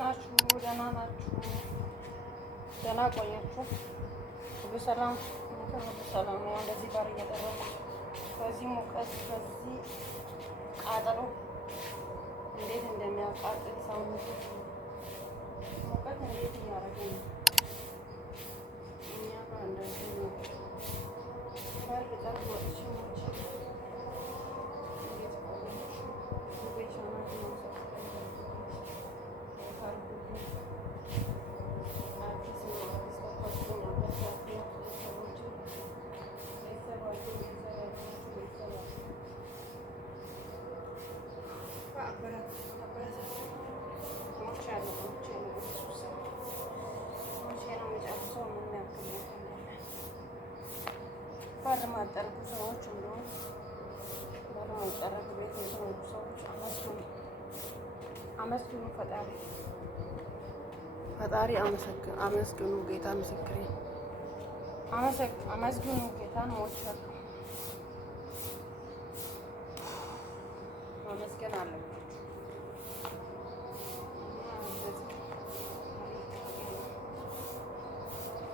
ናችሁ? ደህና ናችሁ? ደህና ቆያችሁ? ሁሉ ሰላም ሁሉ ሰላም ነው። እንደዚህ ጋር እየጠረኩ በዚህ ሙቀት በዚህ ቃጠሎ እንዴት እንደሚያቃጥል ሰውነቱ ሙቀት እንዴት እያደረገ ነው። እኛ ጋር እንደዚህ ነው። በርግጠት ወጥቼ በር ማጠረጉ ሰዎች እንደውም በር ማጠረግ ቤት የተወዱ ሰዎች አመስግኑ ፈጣሪ አመስግኑ። ጌታ ምስክሬ አመስግኑ ጌታን ሞቸር ማመስገን አለባችሁ።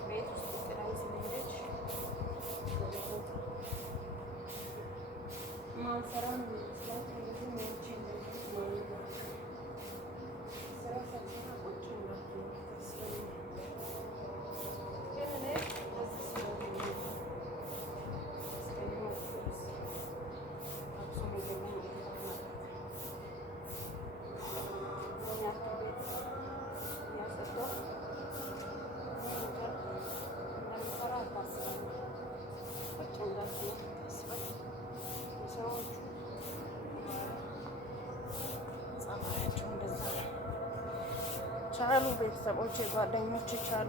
ቤት ውስጥ ጥላኝ ስለሄደች ማንሰራን ስላት እንደዚህ ሞቼ ስራ ሰልችና ቁጭ እንዳትሉ ቻሉ ቤተሰቦች፣ ጓደኞች ቻሉ።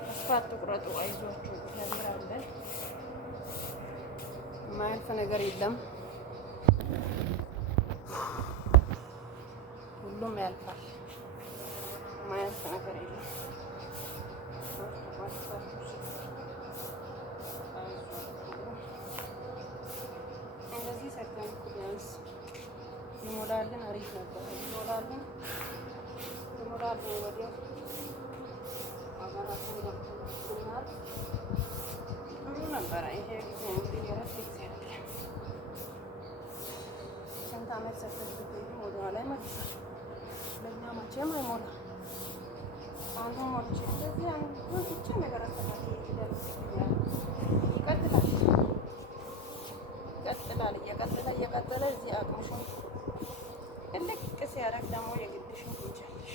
ተስፋ አትቁረጡ፣ አይዟችሁ፣ እግዚአብሔር አለ። የማያልፍ ነገር የለም፣ ሁሉም ያልፋል። የማያልፍ ነገር የለም። እንደዚህ ሰርተን ቢያንስ ይሞላልን፣ አሪፍ ነበር። ይሞላልን ወዲያው ሀገራችን ገብቶናል ጥሩ ነበረ። ይሄ ጊዜ እንግዲህ የረፍት ጊዜ አይደለም። ስንት ዓመት ሰርተን ብትሄዱ ወደኋላ ይመልሳል። ለእኛ መቼም አይሞላ። አንዱ ሞልቼ ስለዚህ አንዱ ብቻ ነገር አስተካክል እየቀጠለ እዚህ አቅምሽን ትልቅ ሲያደርግ ደግሞ የግድሽን ትንቻለሽ።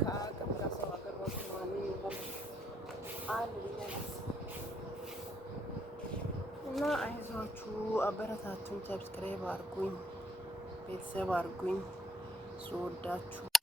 ከአቅም ጋር ሰው ሀገር ወጥ ማንም ይበልሽ አለ እና አይዟችሁ፣ አበረታቱኝ፣ ሰብስክራይብ አድርጉኝ፣ ቤተሰብ አድርጉኝ። ስወዳችሁ